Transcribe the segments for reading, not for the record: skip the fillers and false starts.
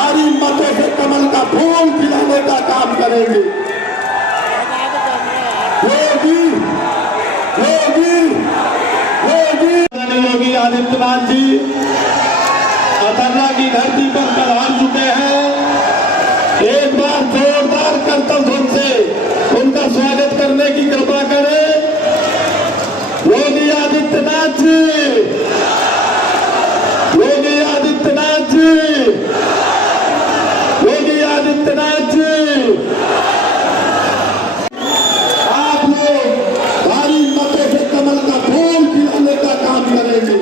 भारी मतों से कमल का फूल खिलाने का काम करेंगे। योगी योगी योगी योगी आदित्यनाथ जी अतर्रा की धरती पर पधार चुके हैं। एक बार जोरदार करतब ध्वनि से उनका स्वागत करने की कृपा करें। योगी आदित्यनाथ जी, योगी आदित्यनाथ जी, योगी आदित्यनाथ जी। आप लोग भारी मतों से कमल का फूल खिलाने का काम करेंगे।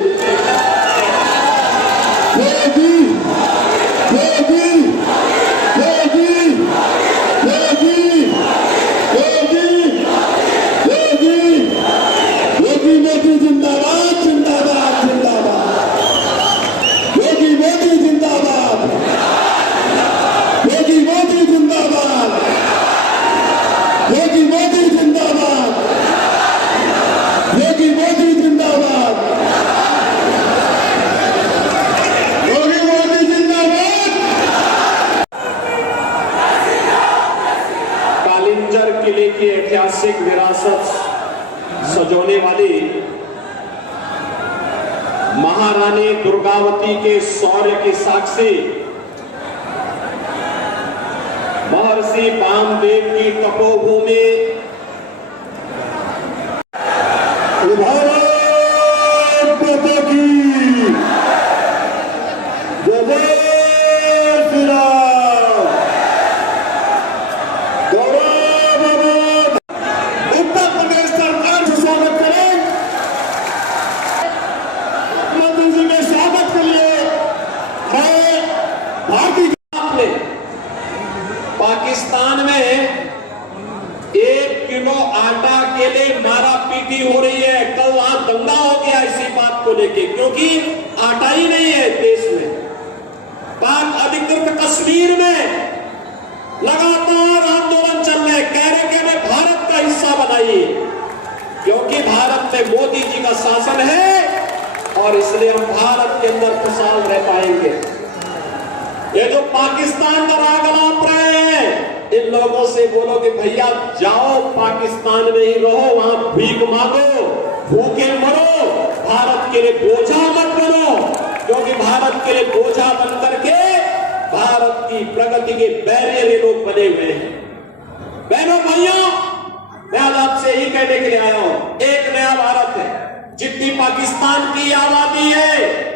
योगी योगी योगी योगी योगी योगी योगी मोदी जिंदाबाद जिंदाबाद जिंदाबाद। योगी मोदी जिंदाबाद, योगी मोदी जिंदाबाद, योगी मोदी जिंदाबाद, योगी मोदी जिंदाबाद, योगी मोदी जिंदाबाद। कालिंजर किले की ऐतिहासिक विरासत सजोने वाली महारानी दुर्गावती के शौर्य की साक्षी महर्षि वामदेव की तपोभूमि भारत माता की जय जय श्री राम। गौरव उत्तर प्रदेश सरकार से स्वागत करें। मुख्यमंत्री जी के स्वागत के लिए मैं भारतीय पाकिस्तान में 1 किलो आटा के लिए मारा पीटी हो रही है। कल वहां दंगा हो गया इसी बात को लेके, क्योंकि आटा ही नहीं है देश में। पाक अधिकृत कश्मीर में लगातार आंदोलन चल रहे, कह रहे कि हमें भारत का हिस्सा बनाइए, क्योंकि भारत में मोदी जी का शासन है और इसलिए हम भारत के अंदर खुशहाल रह पाएंगे। ये जो पाकिस्तान का राग अलाप रहे हैं, इन लोगों से बोलो कि भैया जाओ पाकिस्तान में ही रहो, वहां भीख मांगो, भूखे मरो, भारत के लिए बोझा मत बनो, क्योंकि भारत के लिए बोझा बन करके भारत की प्रगति के बैरियर ये लोग बने हुए हैं। बहनों भाइयों, मैं आज आपसे यही कहने के लिए आया हूं, एक नया भारत है। जितनी पाकिस्तान की आबादी है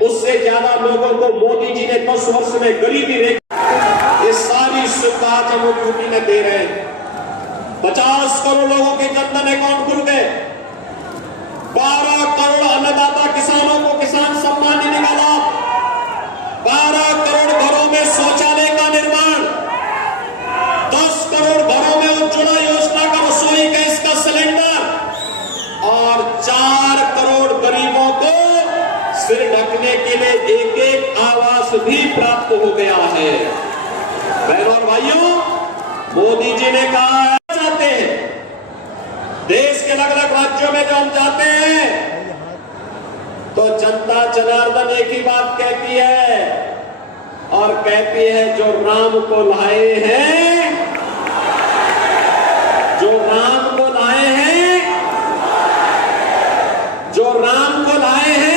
उससे ज्यादा लोगों को मोदी जी ने 10 वर्ष में गरीबी रेखा, ये सारी सुविधा हम यूपी में दे रहे हैं। 50 करोड़ लोगों के जनधन अकाउंट खुल गए, 12 करोड़ अन्नदाता किसानों को किसान सम्मान निधि का लाभ, 12 करोड़ घरों में शौचालय का निर्माण, 10 करोड़ घरों में उज्ज्वला योजना का रसोई गैस का सिलेंडर और 4 करोड़ गरीबों को सिर ढकने के लिए एक आवास भी प्राप्त हो गया है। बहनों और भाइयों, मोदी जी ने कहा जाते हैं देश के अलग अलग राज्यों में जो हम जाते हैं तो जनता जनार्दन एक ही बात कहती है और कहती है, जो राम को लाए हैं, जो राम को लाए हैं, जो राम को लाए हैं।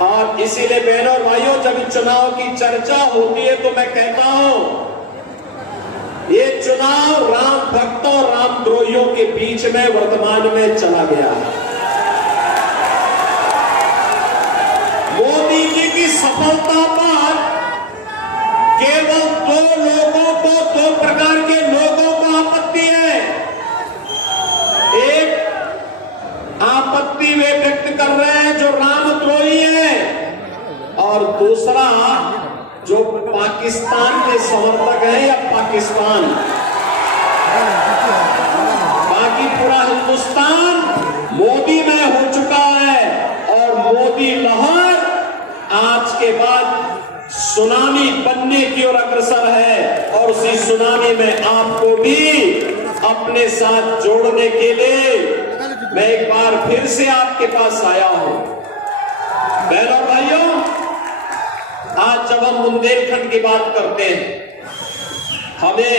और इसीलिए बहनों और भाइयों, जब चुनाव की चर्चा होती है तो मैं कहता हूं, ये चुनाव राम भक्तों और रामद्रोहियों के बीच में वर्तमान में चला गया है। मोदी जी की सफलता पर केवल 2 लोगों को, 2 प्रकार के लोगों को आपत्ति है। एक आपत्ति वे व्यक्त कर रहे हैं जो रामद्रोही है, और दूसरा जो पाकिस्तान के समर्थक है या पाकिस्तान। बाकी पूरा हिंदुस्तान मोदी में हो चुका है और मोदी लहर आज के बाद सुनामी बनने की ओर अग्रसर है, और उसी सुनामी में आपको भी अपने साथ जोड़ने के लिए मैं एक बार फिर से आपके पास आया हूं। बहनों भाइयों, आज जब हम बुंदेलखंड की बात करते हैं, हमें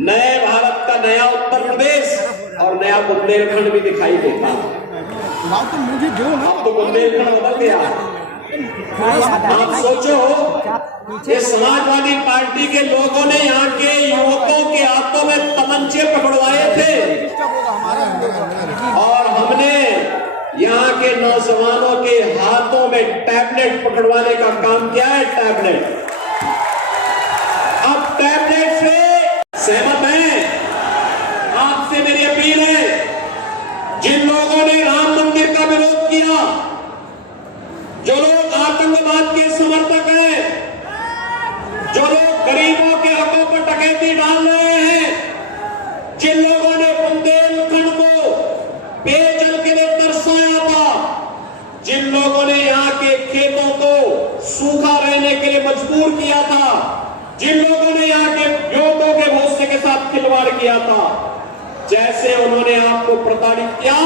नए भारत का नया उत्तर प्रदेश और नया बुंदेलखंड भी दिखाई देता है। अब तो बुंदेलखंड बदल गया। आप सोचो, ये समाजवादी पार्टी के लोगों ने यहाँ के युवकों के हाथों में तमंचे पकड़वाए थे और हमने यहाँ के नौजवानों के हाथों में टैबलेट पकड़वाने का काम किया है। टैबलेट, अब टैबलेट से सहमत हैं? आपसे मेरी अपील है, जिन लोगों ने राम मंदिर का विरोध किया, जो लोग आतंकवाद के समर्थक हैं, जो लोग गरीबों के हकों पर डकैती डाल रहे हैं, जिन लोगों ने बुंदेलखंड को पेयजल के लिए तरसाया था, जिन लोगों ने यहाँ के खेतों को सूखा रहने के लिए मजबूर किया था, जिन लोगों ने यहाँ के युवकों के भविष्य के साथ खिलवाड़ किया था, जैसे उन्होंने आपको प्रताड़ित किया,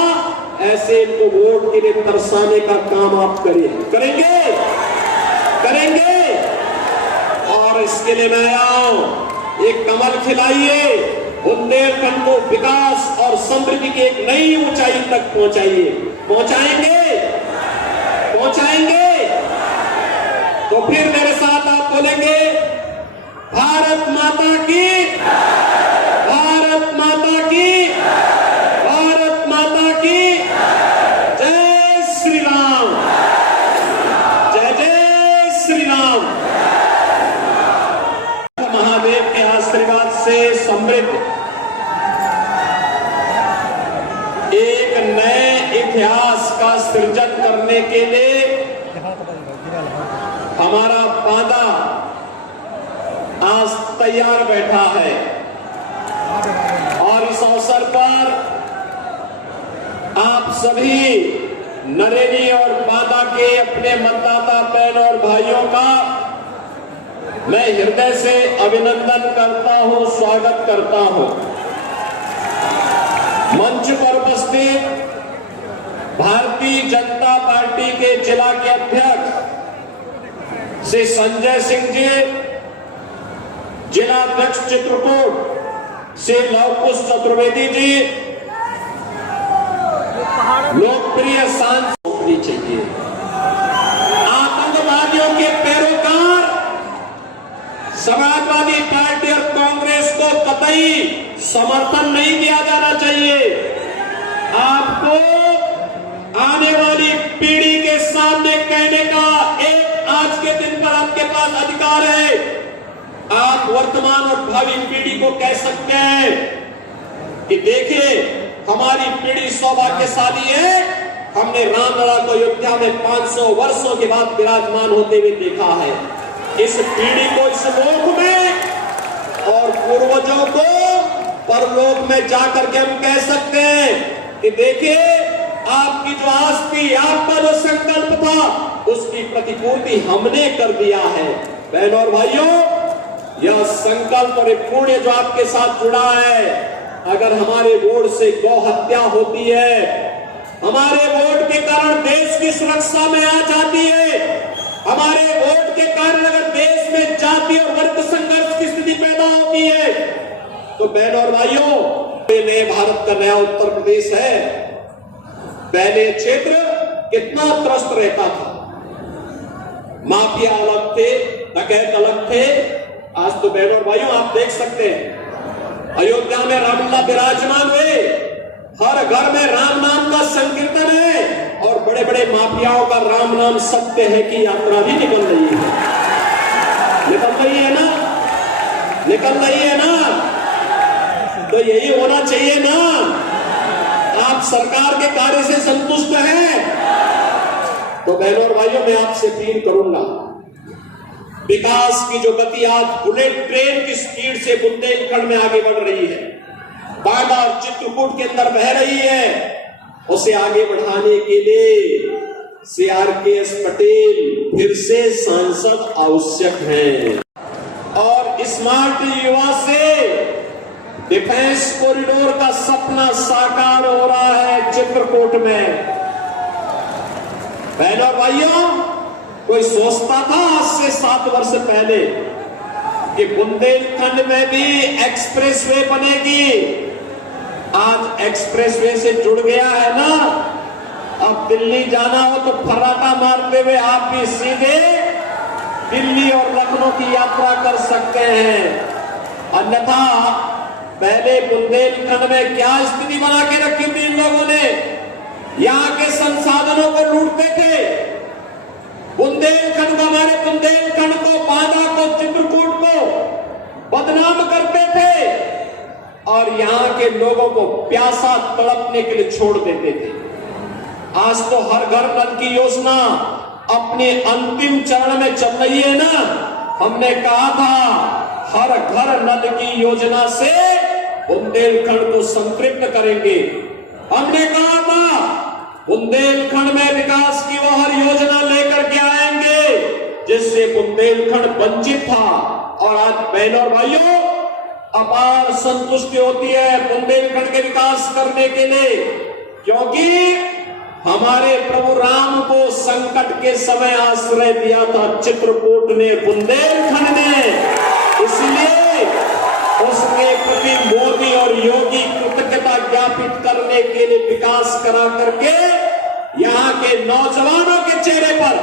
ऐसे इनको वोट के लिए तरसाने का काम आप करेंगे। और इसके लिए मैं आया हूं, एक कमल खिलाइए, बुंदेलखंड को विकास और समृद्धि की एक नई ऊंचाई तक पहुंचाएंगे। तो फिर मेरे साथ आप बोलेंगे, भारत माता की, भारत माता की, भारत माता की, जय श्री राम, जय जय श्री राम। महादेव के आशीर्वाद से समृद्ध एक नए इतिहास का सृजन करने के लिए हमारा पादा आज तैयार बैठा है और इस अवसर पर आप सभी नरेनी और बादा के अपने मतदाता बहन और भाइयों का मैं हृदय से अभिनंदन करता हूं, स्वागत करता हूं। मंच पर उपस्थित भारतीय जनता पार्टी के जिला के अध्यक्ष श्री संजय सिंह जी, जिला अध्यक्ष चित्रकूट श्री लवकुश चतुर्वेदी जी, लोकप्रिय सांसद चाहिए। आतंकवादियों के पैरोकार समाजवादी पार्टी और कांग्रेस को कतई समर्थन नहीं दिया जाना चाहिए। आपको आने वाली पीढ़ी के सामने कहने का एक आज के दिन पर आपके पास अधिकार है। आप वर्तमान और भावी पीढ़ी को कह सकते हैं कि देखिए, हमारी पीढ़ी सौभाग्यशाली है, हमने रामलला को अयोध्या में 500 वर्षों के बाद विराजमान होते हुए देखा है। इस पीढ़ी को इस लोक में और पूर्वजों को परलोक में जाकर के हम कह सकते हैं कि देखिए, आपकी जो आस थी, आपका जो संकल्प था, उसकी प्रतिपूर्ति हमने कर दिया है। बहनों और भाइयों, यह संकल्प और पुण्य जो आपके साथ जुड़ा है, अगर हमारे वोट से गौ हत्या होती है, हमारे वोट के कारण देश की सुरक्षा में आ जाती है, हमारे वोट के कारण अगर देश में जाति और वर्ग संघर्ष की स्थिति पैदा होती है, तो बहनों और भाइयों, नए भारत का नया उत्तर प्रदेश है। पहले क्षेत्र कितना त्रस्त रहता था, माफिया अलग थे, डकैत अलग थे। आज तो बहनों और भाइयों, आप देख सकते हैं, अयोध्या में रामलला विराजमान हुए, हर घर में राम नाम का संकीर्तन है और बड़े बड़े माफियाओं का राम नाम सत्य है की यात्रा भी निकल रही है ना। तो यही होना चाहिए ना। आप सरकार के कार्य से संतुष्ट हैं? तो बहनों और भाइयों, मैं आपसे अपील करूंगा, विकास की जो गति आज बुलेट ट्रेन की स्पीड से बुंदेलखंड में आगे बढ़ रही है, बांदा और चित्रकूट के अंदर बह रही है, उसे आगे बढ़ाने के लिए CRKS पटेल फिर से सांसद आवश्यक हैं। और स्मार्ट युवा से डिफेंस कॉरिडोर का सपना साकार हो रहा है चित्रकूट में। बहनों और भाइयों, कोई सोचता था आज से 7 वर्ष पहले कि बुंदेलखंड में भी एक्सप्रेसवे बनेगी? आज एक्सप्रेसवे से जुड़ गया है ना। अब दिल्ली जाना हो तो फर्राटा मारते हुए आप भी सीधे दिल्ली और लखनऊ की यात्रा कर सकते हैं। अन्यथा पहले बुंदेलखंड में क्या स्थिति बना के रखी थी इन लोगों ने? यहां के संसाधनों को लूटते थे। बुंदेलखंड को, हमारे बुंदेलखंड को, बांदा को, चित्रकूट को बदनाम करते थे और यहां के लोगों को प्यासा तड़पने के लिए छोड़ देते थे। आज तो हर घर नल की योजना अपने अंतिम चरण में चल रही है ना। हमने कहा था हर घर नल की योजना से बुंदेलखंड को संतृप्त करेंगे। हमने कहा था बुंदेलखंड में विकास की वो हर योजना लेकर के आएंगे जिससे बुंदेलखंड वंचित था। और आज बहनों और भाइयों, अपार संतुष्टि होती है बुंदेलखंड के विकास करने के लिए, क्योंकि हमारे प्रभु राम को संकट के समय आश्रय दिया था चित्रकूट ने, बुंदेलखंड ने। इसलिए उसके प्रति मोदी और योगी कृतज्ञता ज्ञापित करने के लिए विकास करा करके यहाँ के नौजवानों के चेहरे पर,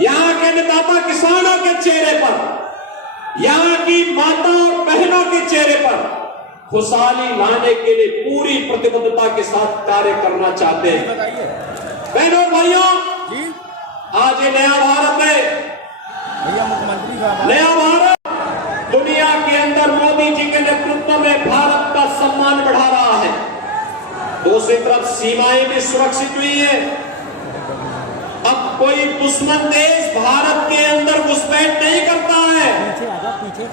यहाँ के अन्नदाता किसानों के चेहरे पर, यहाँ की माता और बहनों के चेहरे पर खुशहाली लाने के लिए पूरी प्रतिबद्धता के साथ कार्य करना चाहते हैं। बहनों भाइयों, आज ये नया भारत है, नया भारत दुनिया के अंदर मोदी जी के नेतृत्व में भारत का सम्मान बढ़ा रहा है। दूसरी तरफ सीमाएं भी सुरक्षित हुई है। अब कोई दुश्मन देश भारत के अंदर घुसपैठ नहीं करता है। पीछे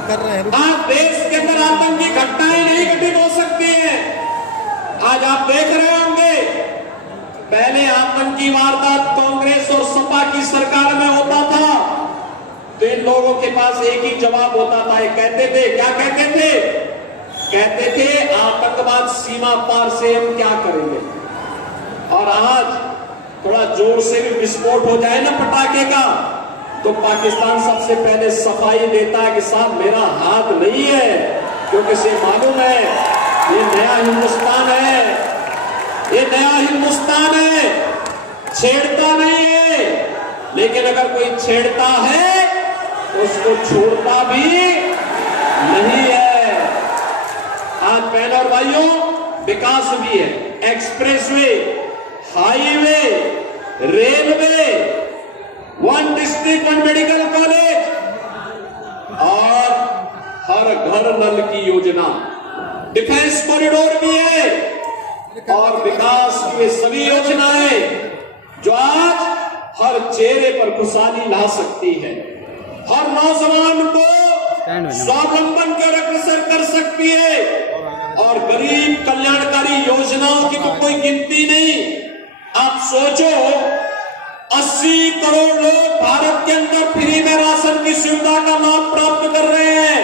कर रहे हैं। आज देश के अंदर आतंकी घटनाएं नहीं घटित हो सकती हैं। आज आप देख रहे होंगे, पहले आतंकी वारदात कांग्रेस और सपा की सरकार में होता था तो इन लोगों के पास एक ही जवाब होता था। ये कहते थे, क्या कहते थे? कहते थे आतंकवाद सीमा पार से हम क्या करेंगे। और आज थोड़ा जोर से भी विस्फोट हो जाए ना पटाखे का तो पाकिस्तान सबसे पहले सफाई देता है कि साहब मेरा हाथ नहीं है, क्योंकि इसे मालूम है ये नया हिंदुस्तान है, ये नया हिंदुस्तान है, छेड़ता नहीं है। लेकिन अगर कोई छेड़ता है उसको छोड़ता भी नहीं है। आज बहनों और भाइयों, विकास भी है, expressway, highway, railway, 1 district 1 medical college और हर घर नल की योजना, डिफेंस कॉरिडोर भी है और विकास की वे सभी योजनाएं जो आज हर चेहरे पर खुशहाली ला सकती है, हर नौजवान को स्वावलंबन के अग्रसर कर सकती है। और गरीब कल्याणकारी योजनाओं की तो कोई गिनती नहीं। आप सोचो, 80 करोड़ लोग भारत के अंदर फ्री में राशन की सुविधा का लाभ प्राप्त कर रहे हैं।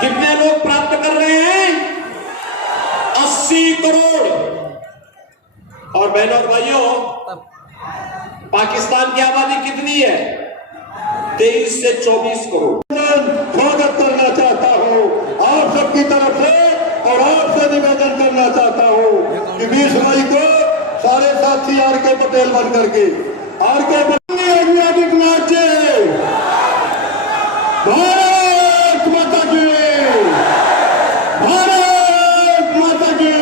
कितने लोग प्राप्त कर रहे हैं? 80 करोड़। और बहनों और भाइयों, पाकिस्तान की आबादी कितनी है? 23 से 24 करोड़। स्वागत करना चाहता हूँ आप सबकी तरफ से और आपसे निवेदन करना चाहता हूँ कि 20 मई को सारे साथी आर.के. पटेल बन करके आर.के. योगी आदित्यनाथ जी, भारत माता की, भारत माता की।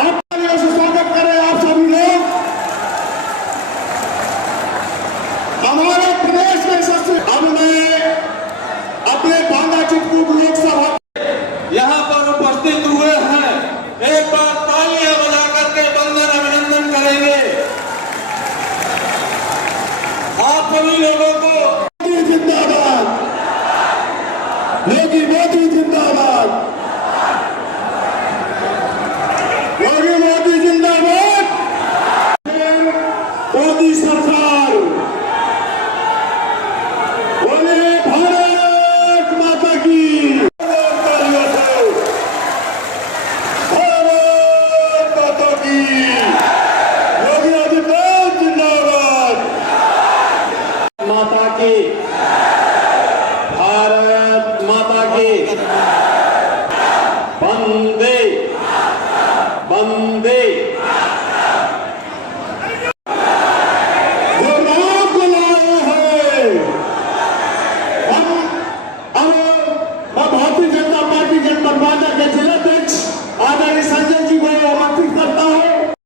आप से स्वागत करें आप सभी लोग। हमारे प्रदेश में सबसे अब मैं अपने बांदा चित्रकूट लोकसभा यहाँ पर उपस्थित हुए हैं, एक बार तालियां बजा करके वंदन अभिनंदन करेंगे आप सभी लोगों को। मोदी जिंदाबाद, योगी मोदी जिंदाबाद, योगी मोदी जिंदाबाद, मोदी सरकार, बोले भारत माता की। भारत माता की। योगी आदित्यनाथ जिंदाबाद। की। वंदे वंदे